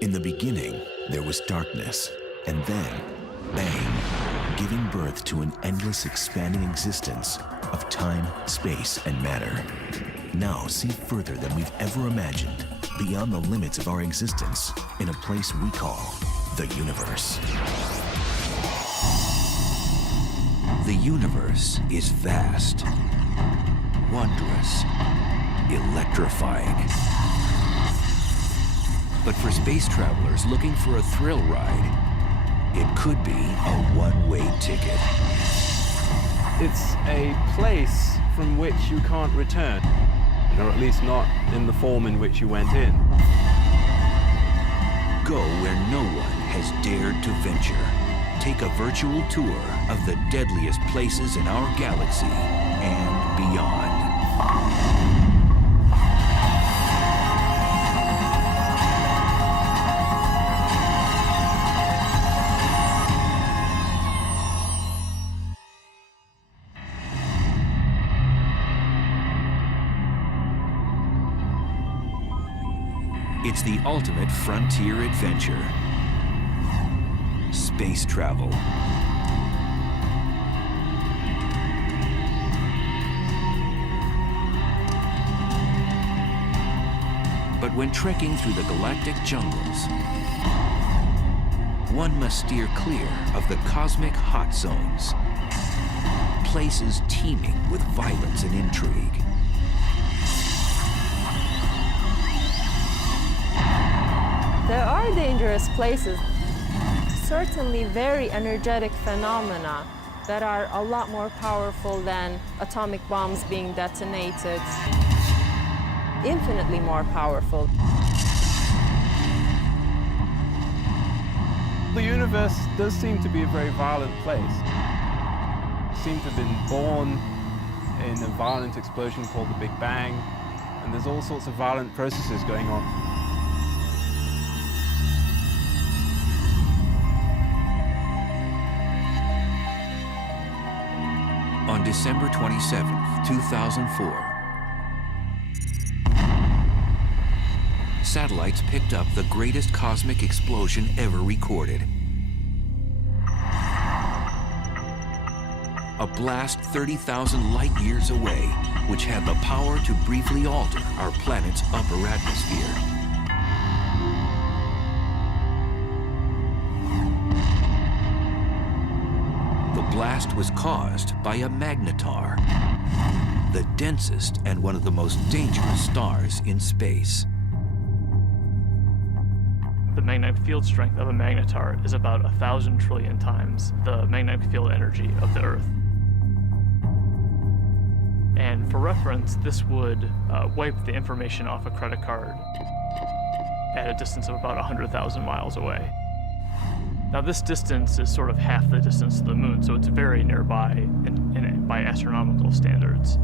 In the beginning, there was darkness, and then, bang, giving birth to an endless expanding existence of time, space, and matter. Now see further than we've ever imagined, beyond the limits of our existence, in a place we call the universe. The universe is vast, wondrous, electrifying. But for space travelers looking for a thrill ride, it could be a one-way ticket. It's a place from which you can't return, or at least not in the form in which you went in. Go where no one has dared to venture. Take a virtual tour of the deadliest places in our galaxy and beyond. It's the ultimate frontier adventure. Space travel. But when trekking through the galactic jungles, one must steer clear of the cosmic hot zones, places teeming with violence and intrigue. There are dangerous places, certainly very energetic phenomena that are a lot more powerful than atomic bombs being detonated, infinitely more powerful. The universe does seem to be a very violent place. It seems to have been born in a violent explosion called the Big Bang, and there's all sorts of violent processes going on. On December 27, 2004, satellites picked up the greatest cosmic explosion ever recorded. A blast 30,000 light years away, which had the power to briefly alter our planet's upper atmosphere. The blast was caused by a magnetar, the densest and one of the most dangerous stars in space. The magnetic field strength of a magnetar is about 1,000 trillion times the magnetic field energy of the Earth. And for reference, this would wipe the information off a credit card at a distance of about 100,000 miles away. Now this distance is sort of half the distance to the moon, so it's very nearby by astronomical standards.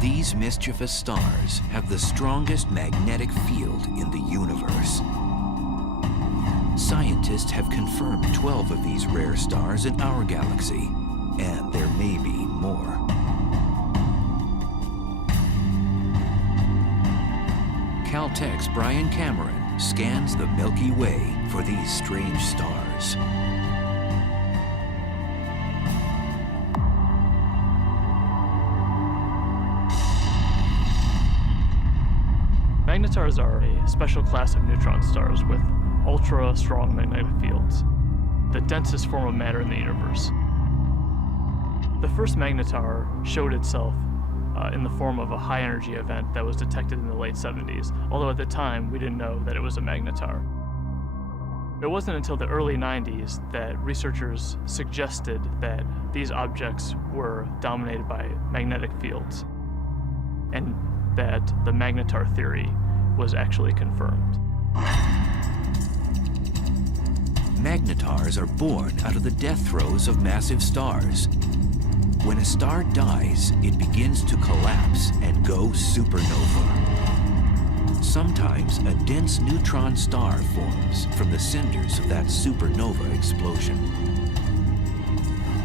These mischievous stars have the strongest magnetic field in the universe. Scientists have confirmed 12 of these rare stars in our galaxy, and there may be more. Caltech's Brian Cameron scans the Milky Way for these strange stars. Magnetars are a special class of neutron stars with ultra-strong magnetic fields, the densest form of matter in the universe. The first magnetar showed itself in the form of a high-energy event that was detected in the late 70s, although at the time we didn't know that it was a magnetar. It wasn't until the early 90s that researchers suggested that these objects were dominated by magnetic fields, and that the magnetar theory was actually confirmed. Magnetars are born out of the death throes of massive stars. When a star dies, it begins to collapse and go supernova. Sometimes a dense neutron star forms from the cinders of that supernova explosion.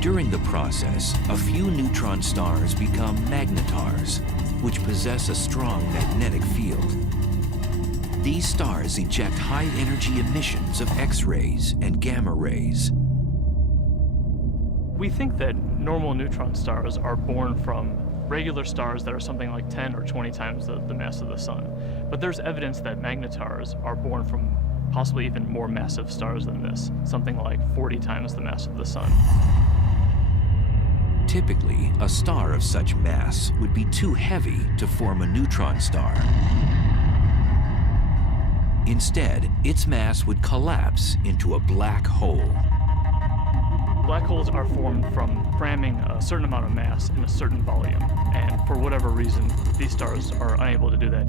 During the process, a few neutron stars become magnetars, which possess a strong magnetic field. These stars eject high-energy emissions of X-rays and gamma rays. We think that normal neutron stars are born from regular stars that are something like 10 or 20 times the mass of the sun. But there's evidence that magnetars are born from possibly even more massive stars than this, something like 40 times the mass of the sun. Typically, a star of such mass would be too heavy to form a neutron star. Instead, its mass would collapse into a black hole. Black holes are formed from cramming a certain amount of mass in a certain volume, and for whatever reason, these stars are unable to do that.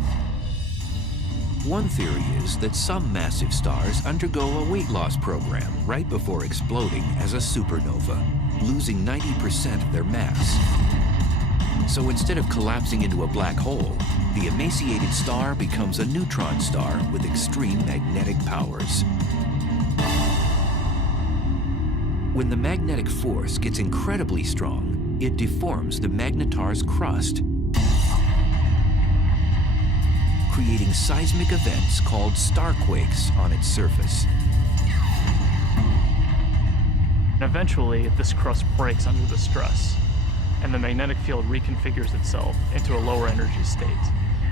One theory is that some massive stars undergo a weight loss program right before exploding as a supernova, losing 90% of their mass. So instead of collapsing into a black hole, the emaciated star becomes a neutron star with extreme magnetic powers. When the magnetic force gets incredibly strong, it deforms the magnetar's crust, creating seismic events called starquakes on its surface. And eventually, this crust breaks under the stress, and the magnetic field reconfigures itself into a lower energy state.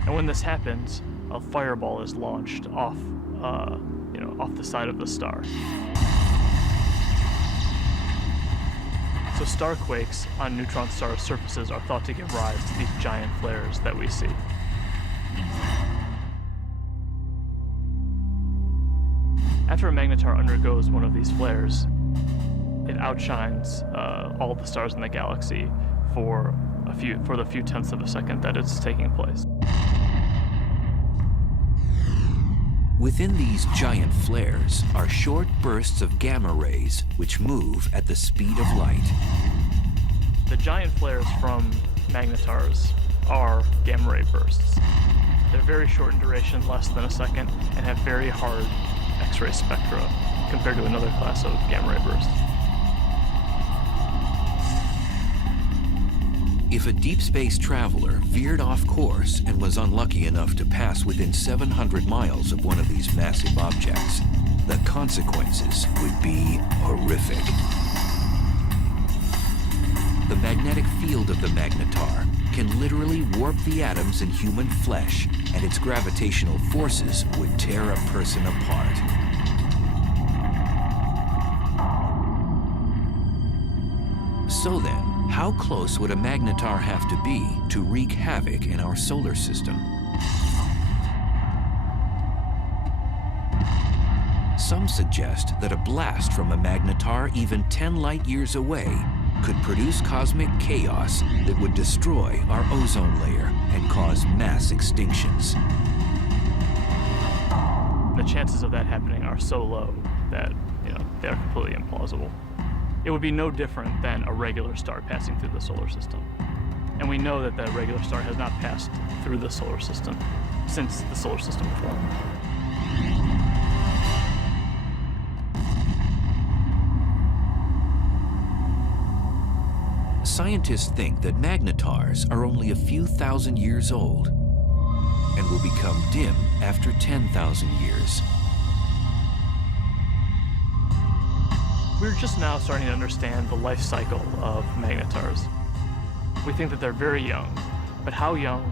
And when this happens, a fireball is launched off the side of the star. So starquakes on neutron star surfaces are thought to give rise to these giant flares that we see. After a magnetar undergoes one of these flares, it outshines all the stars in the galaxy for the few tenths of a second that it's taking place. Within these giant flares are short bursts of gamma rays which move at the speed of light. The giant flares from magnetars are gamma ray bursts. They're very short in duration, less than a second, and have very hard X-ray spectra compared to another class of gamma ray bursts. If a deep space traveler veered off course and was unlucky enough to pass within 700 miles of one of these massive objects, the consequences would be horrific. The magnetic field of the magnetar can literally warp the atoms in human flesh, and its gravitational forces would tear a person apart. So then, how close would a magnetar have to be to wreak havoc in our solar system? Some suggest that a blast from a magnetar even 10 light years away could produce cosmic chaos that would destroy our ozone layer and cause mass extinctions. The chances of that happening are so low that, they're completely implausible. It would be no different than a regular star passing through the solar system. And we know that the regular star has not passed through the solar system since the solar system formed. Scientists think that magnetars are only a few thousand years old and will become dim after 10,000 years. We're just now starting to understand the life cycle of magnetars. We think that they're very young, but how young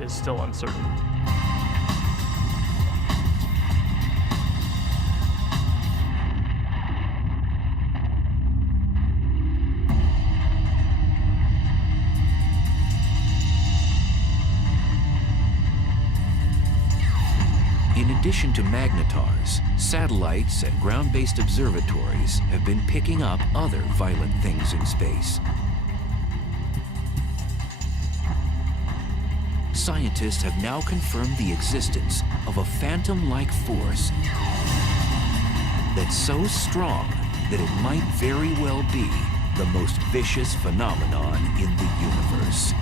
is still uncertain. In addition to magnetars, satellites and ground-based observatories have been picking up other violent things in space. Scientists have now confirmed the existence of a phantom-like force that's so strong that it might very well be the most vicious phenomenon in the universe.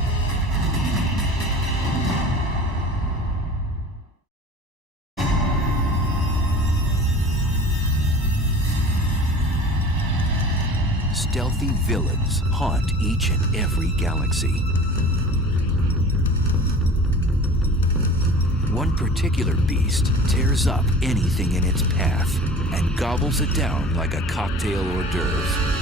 Stealthy villains haunt each and every galaxy. One particular beast tears up anything in its path and gobbles it down like a cocktail hors d'oeuvre.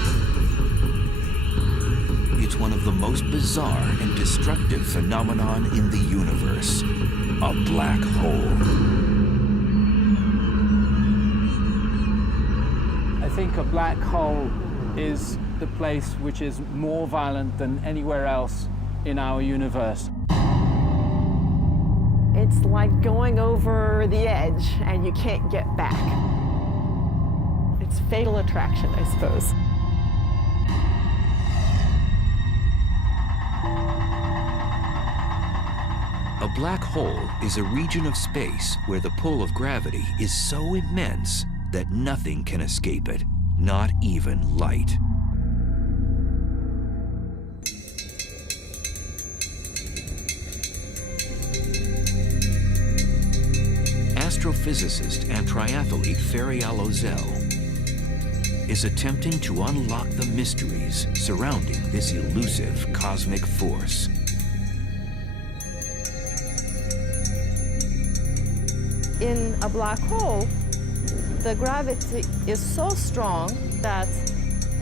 It's one of the most bizarre and destructive phenomenon in the universe, a black hole. I think a black hole is the place which is more violent than anywhere else in our universe. It's like going over the edge and you can't get back. It's fatal attraction, I suppose. A black hole is a region of space where the pull of gravity is so immense that nothing can escape it, not even light. Astrophysicist and triathlete Ferial Ozel is attempting to unlock the mysteries surrounding this elusive cosmic force. In a black hole, the gravity is so strong that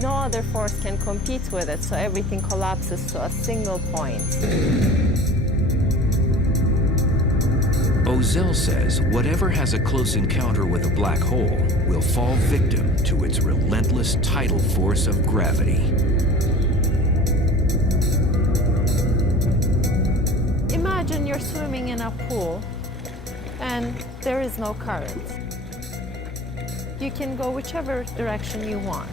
no other force can compete with it, so everything collapses to a single point. Ozel says whatever has a close encounter with a black hole will fall victim to its relentless tidal force of gravity. Imagine you're swimming in a pool and there is no current. You can go whichever direction you want.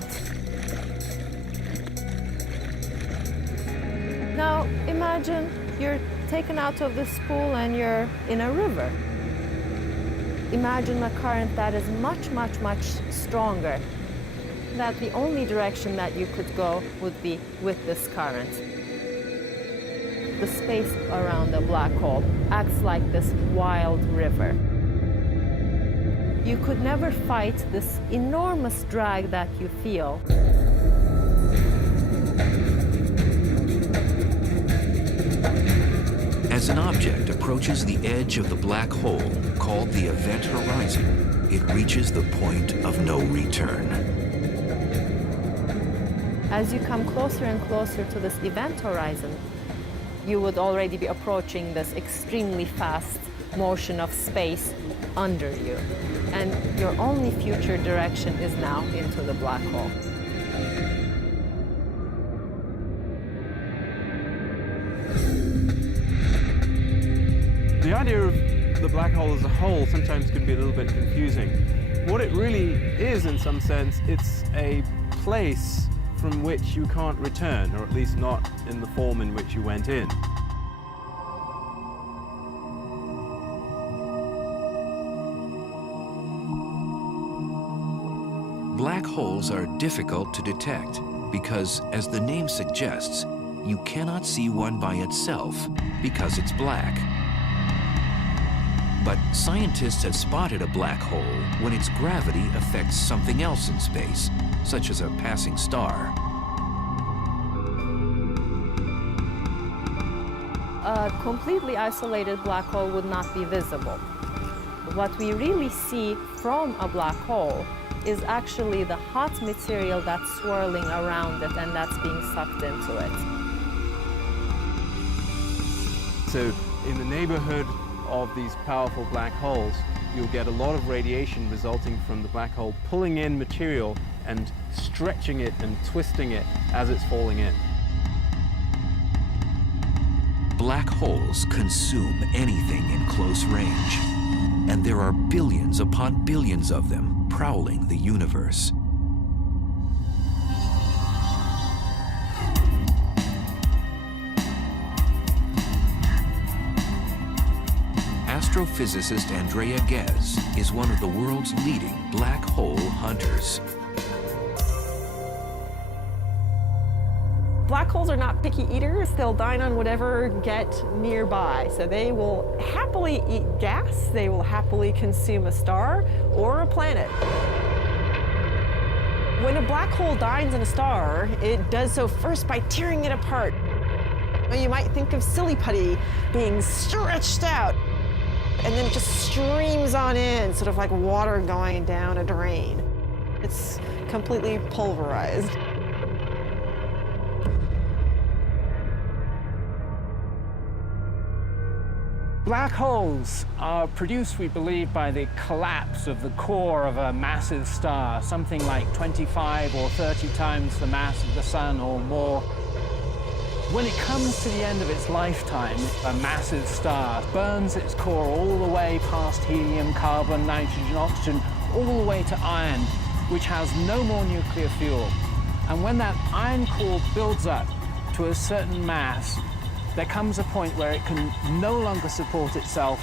Now imagine you're taken out of this pool and you're in a river. Imagine a current that is much, much, much stronger. That the only direction that you could go would be with this current. The space around a black hole acts like this wild river. You could never fight this enormous drag that you feel. As an object approaches the edge of the black hole, called the event horizon, it reaches the point of no return. As you come closer and closer to this event horizon, you would already be approaching this extremely fast motion of space under you. And your only future direction is now into the black hole. The idea of the black hole as a whole sometimes can be a little bit confusing. What it really is, in some sense, it's a place from which you can't return, or at least not in the form in which you went in. Black holes are difficult to detect because, as the name suggests, you cannot see one by itself because it's black. But scientists have spotted a black hole when its gravity affects something else in space, such as a passing star. A completely isolated black hole would not be visible. What we really see from a black hole is actually the hot material that's swirling around it and that's being sucked into it. So in the neighborhood of these powerful black holes, you'll get a lot of radiation resulting from the black hole pulling in material and stretching it and twisting it as it's falling in. Black holes consume anything in close range, and there are billions upon billions of them prowling the universe. Astrophysicist Andrea Ghez is one of the world's leading black hole hunters. Black holes are not picky eaters. They'll dine on whatever get nearby. So they will happily eat gas. They will happily consume a star or a planet. When a black hole dines on a star, it does so first by tearing it apart. You might think of silly putty being stretched out. and then it just streams on in, sort of like water going down a drain. It's completely pulverized. Black holes are produced, we believe, by the collapse of the core of a massive star, something like 25 or 30 times the mass of the sun or more. When it comes to the end of its lifetime, a massive star burns its core all the way past helium, carbon, nitrogen, oxygen, all the way to iron, which has no more nuclear fuel. And when that iron core builds up to a certain mass, there comes a point where it can no longer support itself,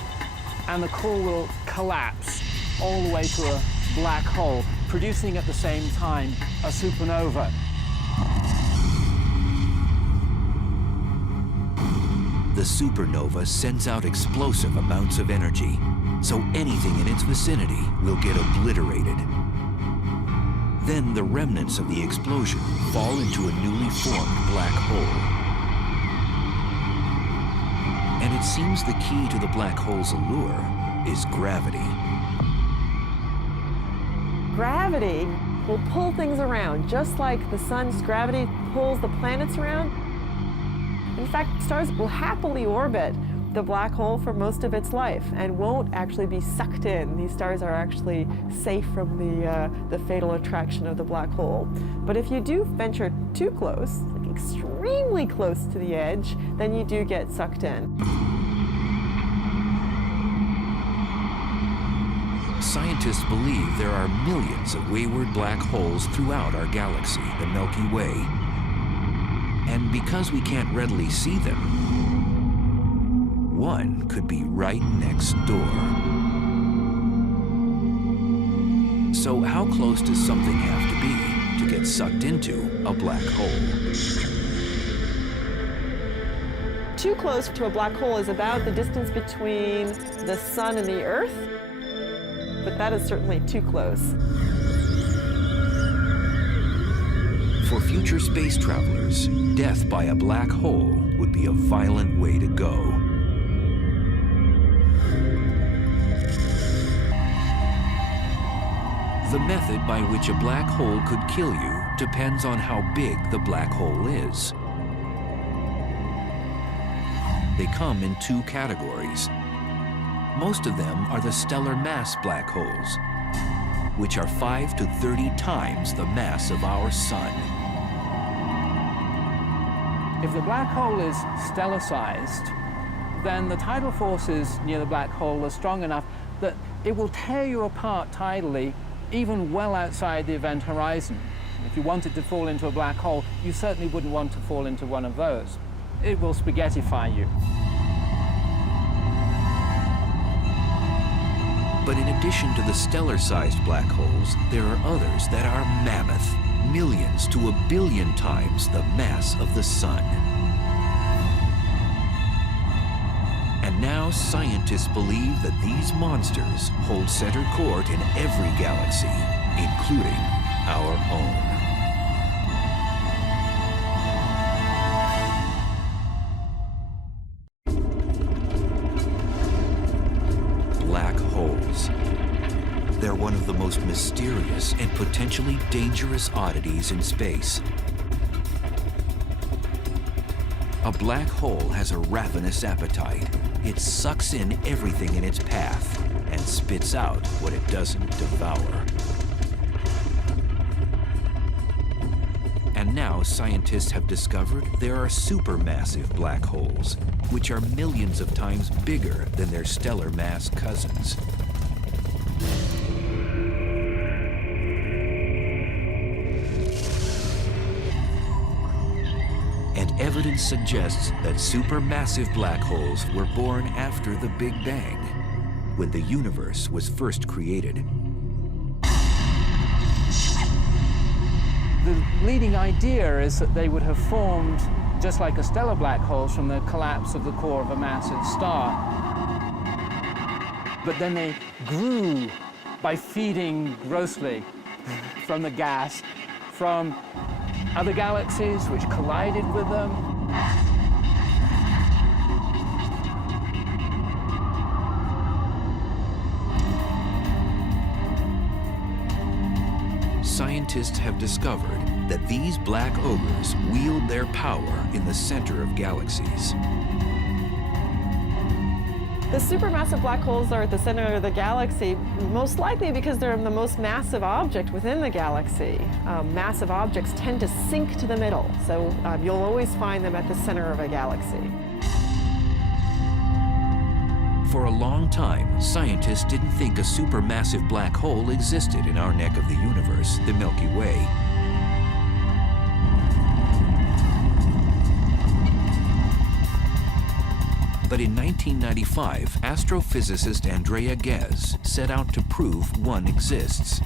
and the core will collapse all the way to a black hole, producing at the same time a supernova. The supernova sends out explosive amounts of energy, so anything in its vicinity will get obliterated. Then the remnants of the explosion fall into a newly formed black hole. And it seems the key to the black hole's allure is gravity. Gravity will pull things around, just like the sun's gravity pulls the planets around. In fact, stars will happily orbit the black hole for most of its life and won't actually be sucked in. These stars are actually safe from the fatal attraction of the black hole. But if you do venture too close, like extremely close to the edge, then you do get sucked in. Scientists believe there are millions of wayward black holes throughout our galaxy, the Milky Way. And because we can't readily see them, one could be right next door. So how close does something have to be to get sucked into a black hole? Too close to a black hole is about the distance between the sun and the Earth, but that is certainly too close. For future space travelers, death by a black hole would be a violent way to go. The method by which a black hole could kill you depends on how big the black hole is. They come in two categories. Most of them are the stellar mass black holes, which are 5 to 30 times the mass of our sun. If the black hole is stellar-sized, then the tidal forces near the black hole are strong enough that it will tear you apart tidally, even well outside the event horizon. If you wanted to fall into a black hole, you certainly wouldn't want to fall into one of those. It will spaghettify you. But in addition to the stellar-sized black holes, there are others that are mammoth, millions to a billion times the mass of the sun. And now scientists believe that these monsters hold center court in every galaxy, including our own. Black holes. They're one of the most mysterious and potentially dangerous oddities in space. A black hole has a ravenous appetite. It sucks in everything in its path and spits out what it doesn't devour. And now scientists have discovered there are supermassive black holes, which are millions of times bigger than their stellar mass cousins. And evidence suggests that supermassive black holes were born after the Big Bang, when the universe was first created. The leading idea is that they would have formed just like a stellar black hole from the collapse of the core of a massive star. But then they grew by feeding grossly from the gas, from other galaxies which collided with them. scientists have discovered that these black ogres wield their power in the center of galaxies. The supermassive black holes are at the center of the galaxy, most likely because they're the most massive object within the galaxy. Massive objects tend to sink to the middle, so you'll always find them at the center of a galaxy. For a long time, scientists didn't think a supermassive black hole existed in our neck of the universe, the Milky Way. But in 1995, astrophysicist Andrea Ghez set out to prove one exists.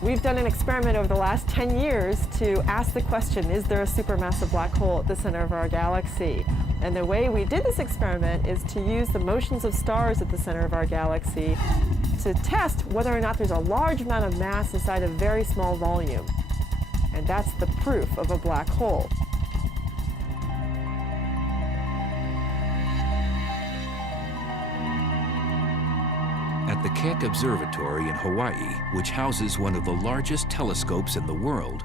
We've done an experiment over the last 10 years to ask the question, is there a supermassive black hole at the center of our galaxy? And the way we did this experiment is to use the motions of stars at the center of our galaxy to test whether or not there's a large amount of mass inside a very small volume. And that's the proof of a black hole. At the Keck Observatory in Hawaii, which houses one of the largest telescopes in the world,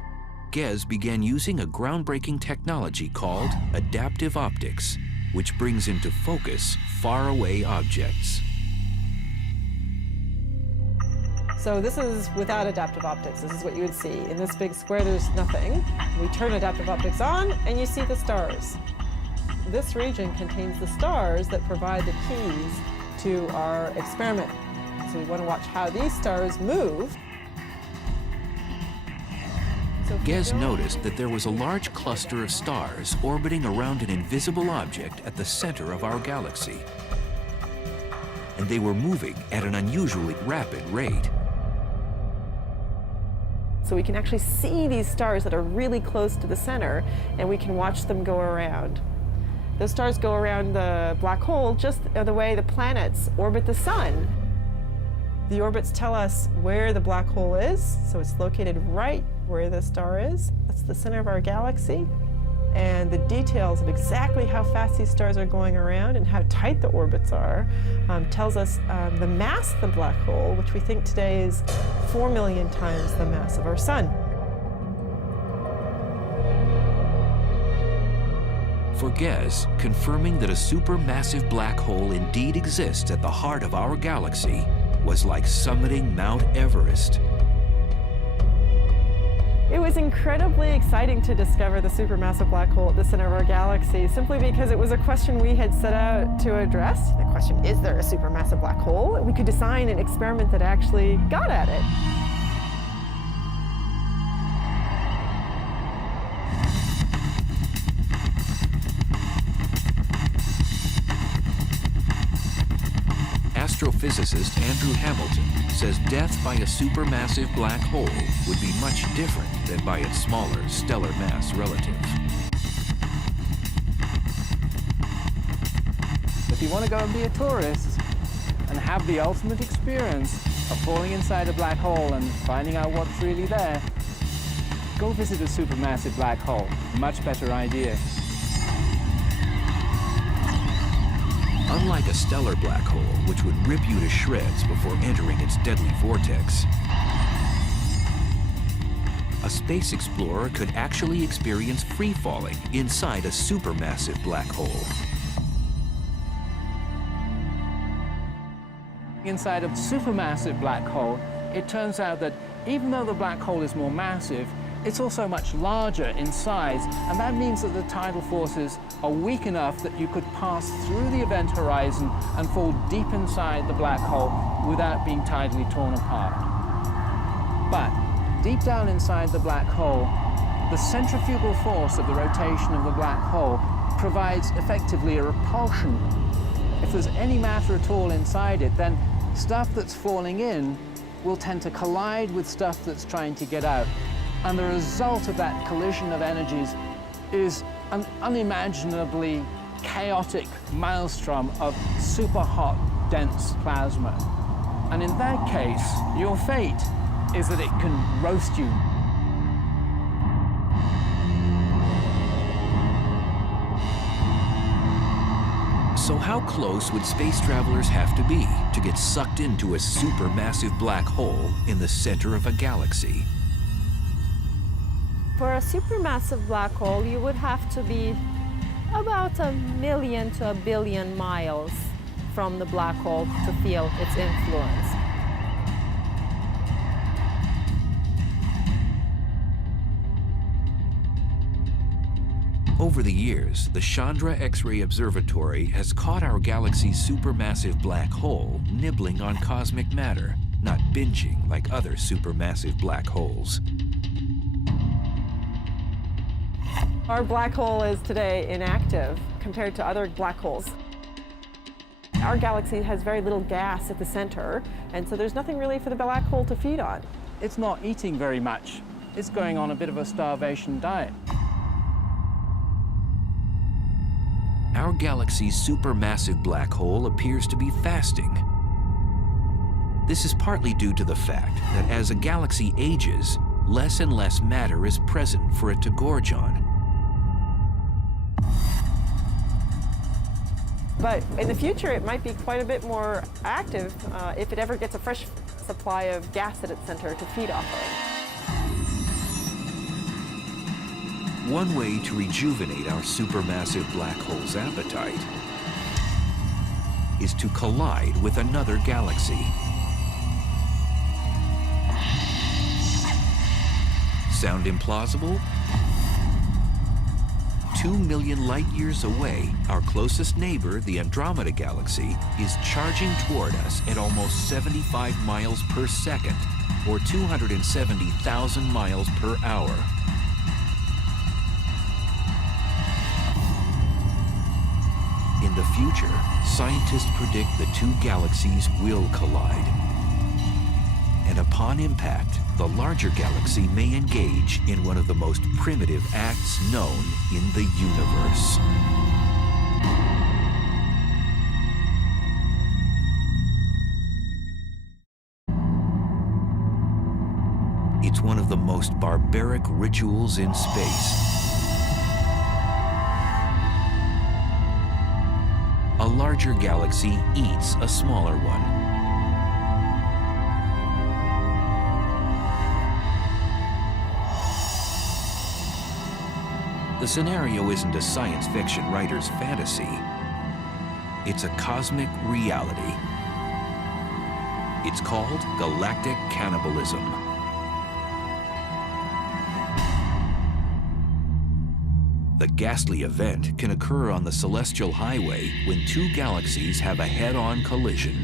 Ghez began using a groundbreaking technology called adaptive optics, which brings into focus faraway objects. So this is without adaptive optics. This is what you would see. In this big square, there's nothing. We turn adaptive optics on, and you see the stars. This region contains the stars that provide the keys to our experiment. So we want to watch how these stars move. Ghez noticed that there was a large cluster of stars orbiting around an invisible object at the center of our galaxy. And they were moving at an unusually rapid rate. So we can actually see these stars that are really close to the center, and we can watch them go around. Those stars go around the black hole just the way the planets orbit the sun. The orbits tell us where the black hole is, so it's located right where the star is. That's the center of our galaxy. And the details of exactly how fast these stars are going around and how tight the orbits are tells us the mass of the black hole, which we think today is 4 million times the mass of our sun. For Ghez, confirming that a supermassive black hole indeed exists at the heart of our galaxy was like summiting Mount Everest. It was incredibly exciting to discover the supermassive black hole at the center of our galaxy, simply because it was a question we had set out to address. The question, is there a supermassive black hole? We could design an experiment that actually got at it. Astrophysicist Andrew Hamilton says death by a supermassive black hole would be much different than by its smaller stellar mass relative. If you want to go and be a tourist and have the ultimate experience of falling inside a black hole and finding out what's really there, go visit a supermassive black hole. Much better idea. Unlike a stellar black hole, which would rip you to shreds before entering its deadly vortex, a space explorer could actually experience free-falling inside a supermassive black hole. Inside a supermassive black hole, it turns out that even though the black hole is more massive, it's also much larger in size, and that means that the tidal forces are weak enough that you could pass through the event horizon and fall deep inside the black hole without being tidally torn apart. But deep down inside the black hole, the centrifugal force of the rotation of the black hole provides effectively a repulsion. If there's any matter at all inside it, then stuff that's falling in will tend to collide with stuff that's trying to get out. And the result of that collision of energies is an unimaginably chaotic maelstrom of super hot, dense plasma. And in that case, your fate is that it can roast you. So how close would space travelers have to be to get sucked into a supermassive black hole in the center of a galaxy? For a supermassive black hole, you would have to be about 1 million to 1 billion miles from the black hole to feel its influence. Over the years, the Chandra X-ray Observatory has caught our galaxy's supermassive black hole nibbling on cosmic matter, not binging like other supermassive black holes. Our black hole is today inactive compared to other black holes. Our galaxy has very little gas at the center, and so there's nothing really for the black hole to feed on. It's not eating very much. It's going on a bit of a starvation diet. Our galaxy's supermassive black hole appears to be fasting. This is partly due to the fact that as a galaxy ages, less and less matter is present for it to gorge on. But in the future, it might be quite a bit more active if it ever gets a fresh supply of gas at its center to feed off of. One way to rejuvenate our supermassive black hole's appetite is to collide with another galaxy. Sound implausible? 2 million light-years away, our closest neighbor, the Andromeda Galaxy, is charging toward us at almost 75 miles per second, or 270,000 miles per hour. In the future, scientists predict the two galaxies will collide. And upon impact, the larger galaxy may engage in one of the most primitive acts known in the universe. It's one of the most barbaric rituals in space. A larger galaxy eats a smaller one. The scenario isn't a science fiction writer's fantasy. It's a cosmic reality. It's called galactic cannibalism. The ghastly event can occur on the celestial highway when two galaxies have a head-on collision.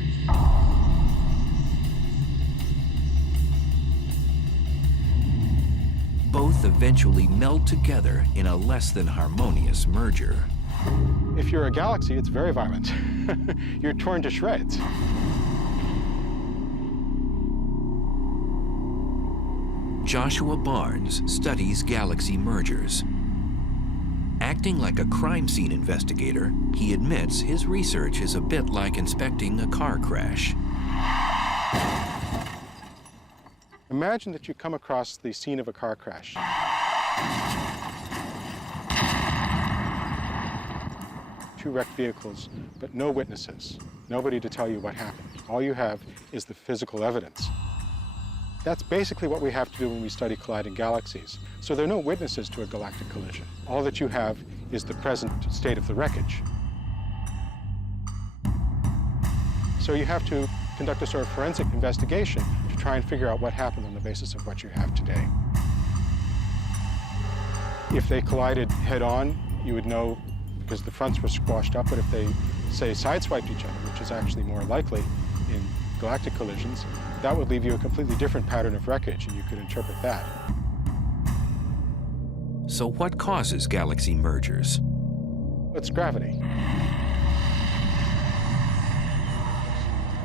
Both eventually meld together in a less than harmonious merger. If you're a galaxy, it's very violent. You're torn to shreds. Joshua Barnes studies galaxy mergers. Acting like a crime scene investigator, he admits his research is a bit like inspecting a car crash. Imagine that you come across the scene of a car crash. Two wrecked vehicles, but no witnesses. Nobody to tell you what happened. All you have is the physical evidence. That's basically what we have to do when we study colliding galaxies. So there are no witnesses to a galactic collision. All that you have is the present state of the wreckage. So you have to conduct a sort of forensic investigation to try and figure out what happened on the basis of what you have today. If they collided head-on, you would know because the fronts were squashed up, but if they, say, sideswiped each other, which is actually more likely in galactic collisions, that would leave you a completely different pattern of wreckage, and you could interpret that. So what causes galaxy mergers? It's gravity.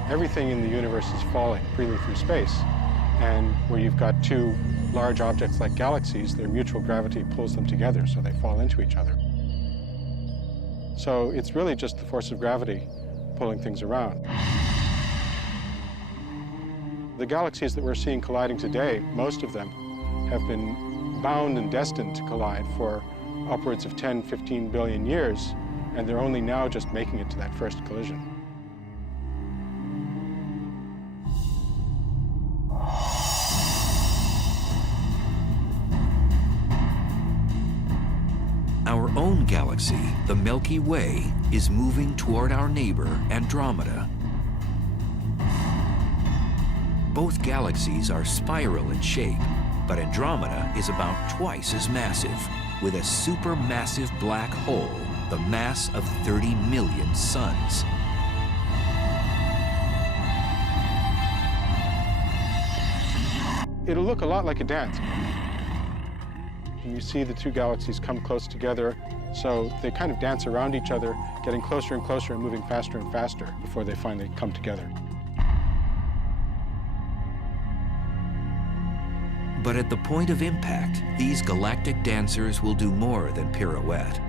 Everything in the universe is falling freely through space, and where you've got two large objects like galaxies, their mutual gravity pulls them together, so they fall into each other. So it's really just the force of gravity pulling things around. The galaxies that we're seeing colliding today, most of them have been bound and destined to collide for upwards of 10, 15 billion years, and they're only now just making it to that first collision. Our own galaxy, the Milky Way, is moving toward our neighbor, Andromeda. Both galaxies are spiral in shape, but Andromeda is about twice as massive, with a supermassive black hole, the mass of 30 million suns. It'll look a lot like a dance. And you see the two galaxies come close together, so they kind of dance around each other, getting closer and closer and moving faster and faster before they finally come together. But at the point of impact, these galactic dancers will do more than pirouette.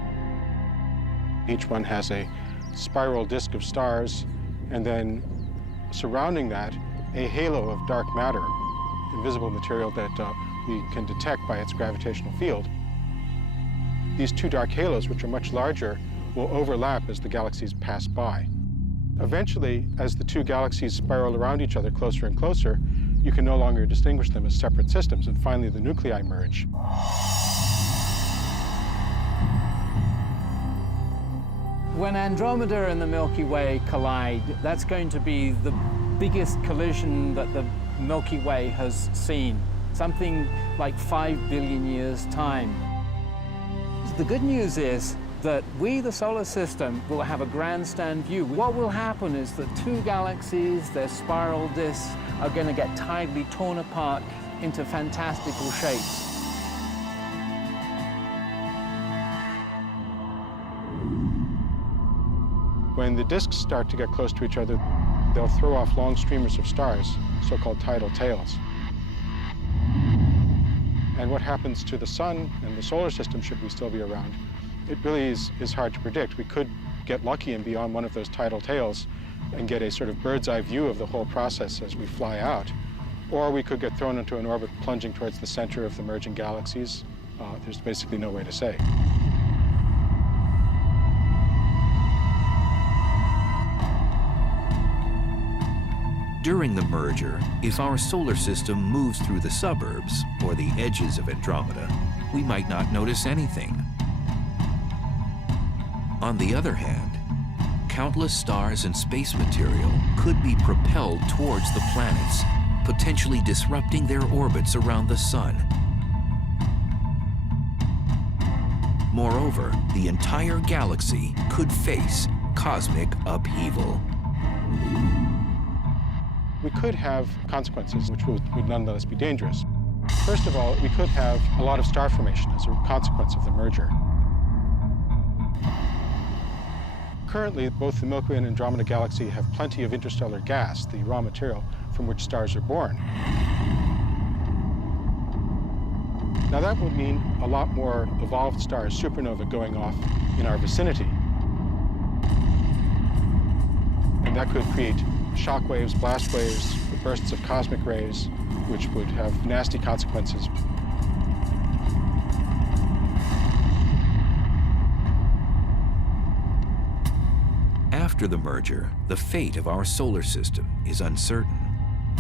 Each one has a spiral disk of stars, and then surrounding that, a halo of dark matter, invisible material that we can detect by its gravitational field. These two dark halos, which are much larger, will overlap as the galaxies pass by. Eventually, as the two galaxies spiral around each other closer and closer, you can no longer distinguish them as separate systems, and finally the nuclei merge. When Andromeda and the Milky Way collide, that's going to be the biggest collision that the Milky Way has seen, something like 5 billion years' time. The good news is that we, the solar system, will have a grandstand view. What will happen is that two galaxies, their spiral disks, are going to get tidally torn apart into fantastical shapes. When the disks start to get close to each other, they'll throw off long streamers of stars, so-called tidal tails. And what happens to the sun and the solar system, should we still be around, it really is hard to predict. We could get lucky and be on one of those tidal tails and get a sort of bird's eye view of the whole process as we fly out. Or we could get thrown into an orbit plunging towards the center of the merging galaxies. There's basically no way to say. During the merger, if our solar system moves through the suburbs or the edges of Andromeda, we might not notice anything. On the other hand, countless stars and space material could be propelled towards the planets, potentially disrupting their orbits around the sun. Moreover, the entire galaxy could face cosmic upheaval. We could have consequences which would nonetheless be dangerous. First of all, we could have a lot of star formation as a consequence of the merger. Currently, both the Milky Way and Andromeda galaxy have plenty of interstellar gas, the raw material from which stars are born. Now that would mean a lot more evolved stars, supernova, going off in our vicinity. And that could create shock waves, blast waves, bursts of cosmic rays, which would have nasty consequences. After the merger, the fate of our solar system is uncertain,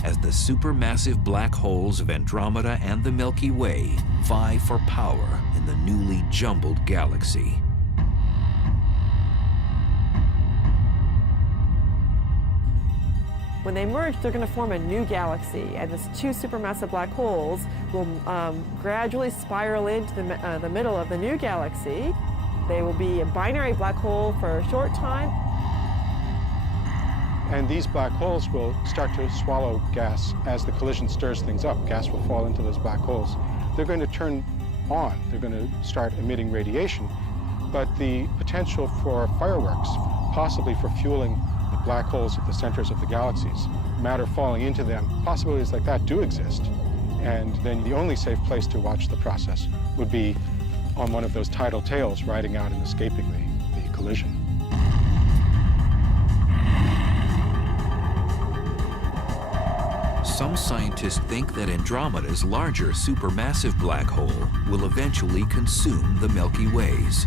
as the supermassive black holes of Andromeda and the Milky Way vie for power in the newly jumbled galaxy. When they merge, they're going to form a new galaxy, and these two supermassive black holes will gradually spiral into the middle of the new galaxy. They will be a binary black hole for a short time. And these black holes will start to swallow gas as the collision stirs things up. Gas will fall into those black holes. They're going to turn on. They're going to start emitting radiation. But the potential for fireworks, possibly for fueling the black holes at the centers of the galaxies, matter falling into them, possibilities like that do exist. And then the only safe place to watch the process would be on one of those tidal tails riding out and escaping the collision. Some scientists think that Andromeda's larger supermassive black hole will eventually consume the Milky Ways.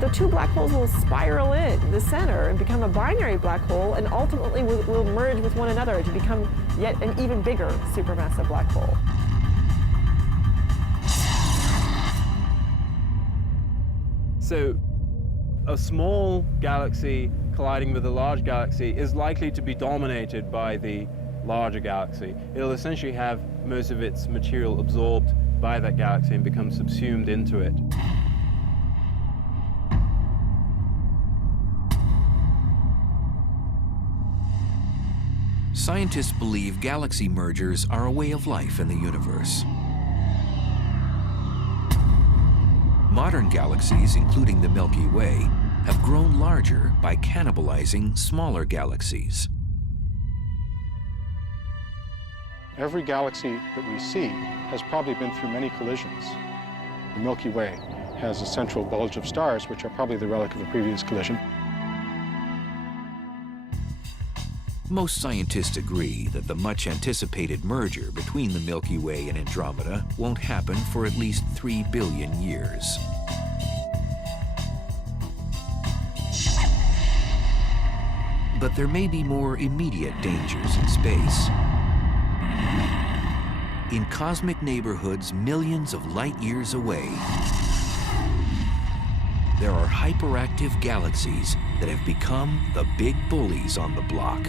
the two black holes will spiral in the center and become a binary black hole, and ultimately will merge with one another to become yet an even bigger supermassive black hole. So a small galaxy colliding with a large galaxy is likely to be dominated by the larger galaxy. It'll essentially have most of its material absorbed by that galaxy and become subsumed into it. Scientists believe galaxy mergers are a way of life in the universe. Modern galaxies, including the Milky Way, have grown larger by cannibalizing smaller galaxies. Every galaxy that we see has probably been through many collisions. The Milky Way has a central bulge of stars, which are probably the relic of a previous collision. Most scientists agree that the much-anticipated merger between the Milky Way and Andromeda won't happen for at least 3 billion years. But there may be more immediate dangers in space. In cosmic neighborhoods millions of light years away, there are hyperactive galaxies that have become the big bullies on the block.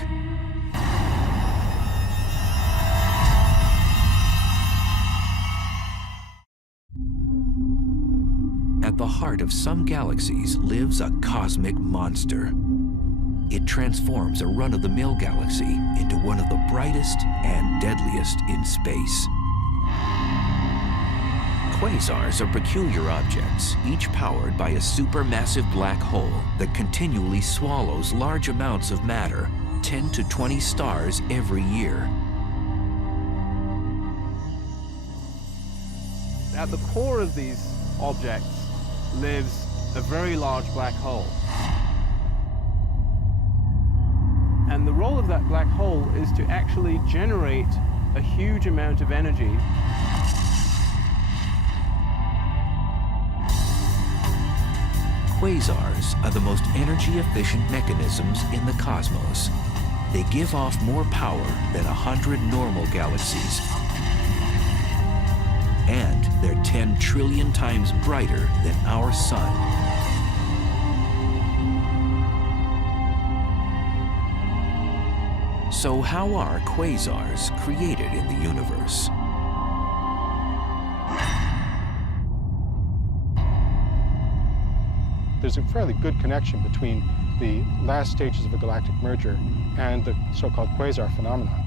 At the heart of some galaxies lives a cosmic monster. It transforms a run-of-the-mill galaxy into one of the brightest and deadliest in space. Quasars are peculiar objects, each powered by a supermassive black hole that continually swallows large amounts of matter, 10 to 20 stars every year. At the core of these objects lives a very large black hole. And the role of that black hole is to actually generate a huge amount of energy. Quasars are the most energy-efficient mechanisms in the cosmos. They give off more power than 100 normal galaxies. And they're 10 trillion times brighter than our sun. So how are quasars created in the universe? There's a fairly good connection between the last stages of a galactic merger and the so-called quasar phenomenon.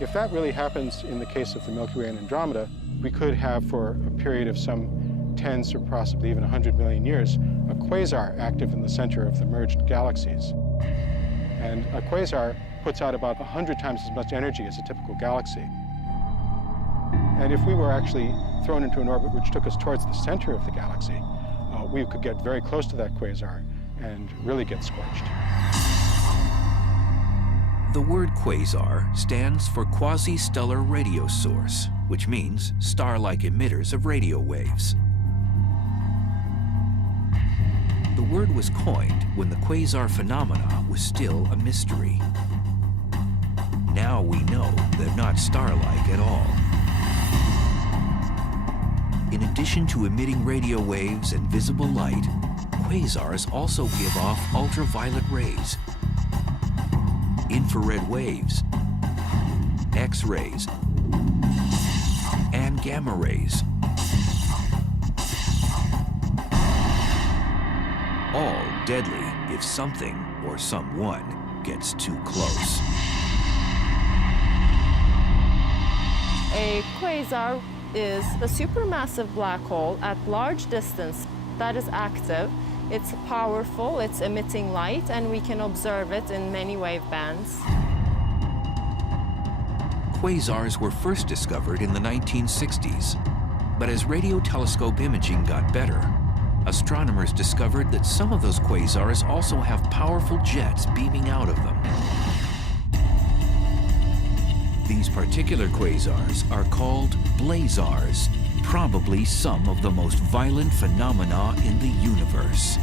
If that really happens in the case of the Milky Way and Andromeda, we could have, for a period of some tens or possibly even 100 million years, a quasar active in the center of the merged galaxies. And a quasar puts out about 100 times as much energy as a typical galaxy. And if we were actually thrown into an orbit which took us towards the center of the galaxy, we could get very close to that quasar and really get scorched. The word quasar stands for quasi-stellar radio source, which means star-like emitters of radio waves. The word was coined when the quasar phenomena was still a mystery. Now we know they're not star-like at all. In addition to emitting radio waves and visible light, quasars also give off ultraviolet rays, infrared waves, X-rays, and gamma rays. All deadly if something or someone gets too close. A quasar is a supermassive black hole at large distance that is active. It's powerful, it's emitting light, and we can observe it in many wave bands. Quasars were first discovered in the 1960s, but as radio telescope imaging got better, astronomers discovered that some of those quasars also have powerful jets beaming out of them. These particular quasars are called blazars, probably some of the most violent phenomena in the universe.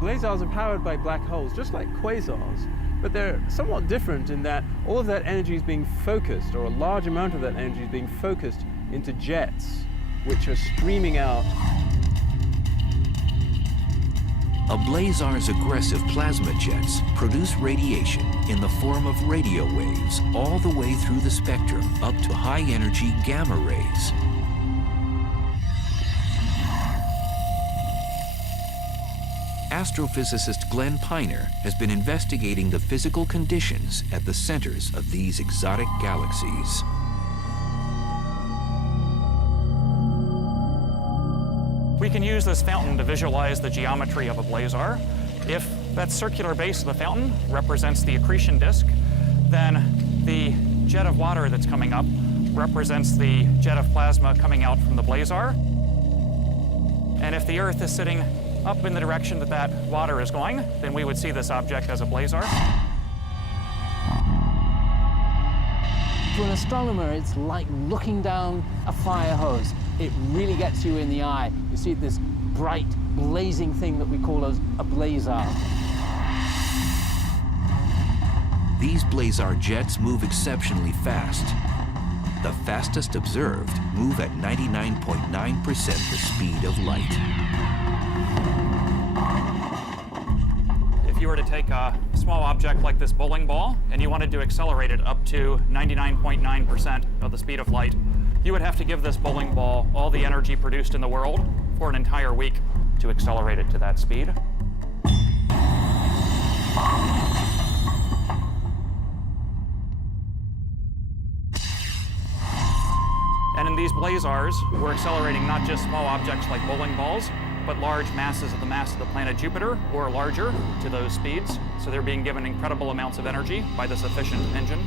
Blazars are powered by black holes, just like quasars, but they're somewhat different in that all of that energy is being focused, or a large amount of that energy is being focused into jets, which are streaming out. A blazar's aggressive plasma jets produce radiation in the form of radio waves all the way through the spectrum up to high-energy gamma rays. Astrophysicist Glenn Piner has been investigating the physical conditions at the centers of these exotic galaxies. We can use this fountain to visualize the geometry of a blazar. If that circular base of the fountain represents the accretion disk, then the jet of water that's coming up represents the jet of plasma coming out from the blazar. And if the Earth is sitting up in the direction that that water is going, then we would see this object as a blazar. To an astronomer, it's like looking down a fire hose. It really gets you in the eye. You see this bright, blazing thing that we call a blazar. These blazar jets move exceptionally fast. The fastest observed move at 99.9% the speed of light. If you were to take a small object like this bowling ball and you wanted to accelerate it up to 99.9% of the speed of light, you would have to give this bowling ball all the energy produced in the world for an entire week to accelerate it to that speed. And in these blazars, we're accelerating not just small objects like bowling balls, but large masses of the mass of the planet Jupiter, or larger, to those speeds. So they're being given incredible amounts of energy by this efficient engine.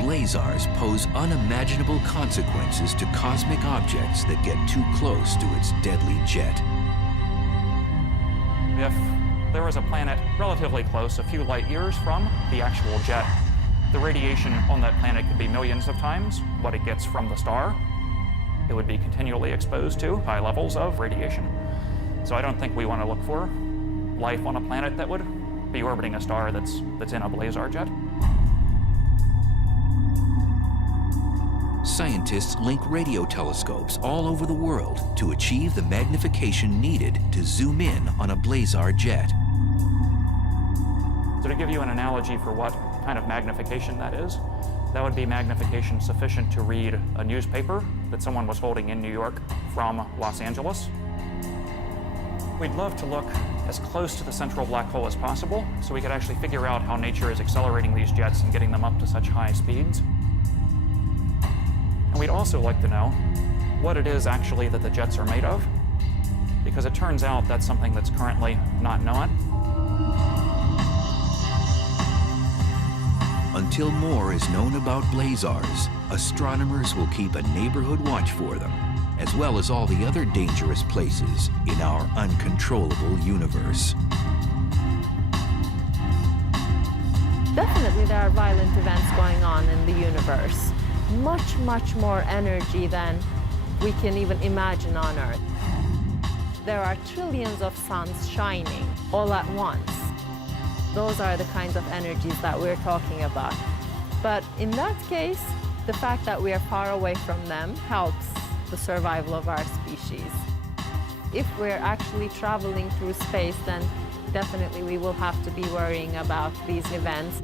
Blazars pose unimaginable consequences to cosmic objects that get too close to its deadly jet. If there was a planet relatively close, a few light years from the actual jet, the radiation on that planet could be millions of times what it gets from the star. It would be continually exposed to high levels of radiation. So I don't think we want to look for life on a planet that would be orbiting a star that's in a blazar jet. Scientists link radio telescopes all over the world to achieve the magnification needed to zoom in on a blazar jet. So to give you an analogy for what kind of magnification that is, that would be magnification sufficient to read a newspaper that someone was holding in New York from Los Angeles. We'd love to look as close to the central black hole as possible so we could actually figure out how nature is accelerating these jets and getting them up to such high speeds. And we'd also like to know what it is actually that the jets are made of, because it turns out that's something that's currently not known. Until more is known about blazars, astronomers will keep a neighborhood watch for them, as well as all the other dangerous places in our uncontrollable universe. Definitely there are violent events going on in the universe. Much, much more energy than we can even imagine on Earth. There are trillions of suns shining all at once. Those are the kinds of energies that we're talking about. But in that case, the fact that we are far away from them helps the survival of our species. If we're actually traveling through space, then definitely we will have to be worrying about these events.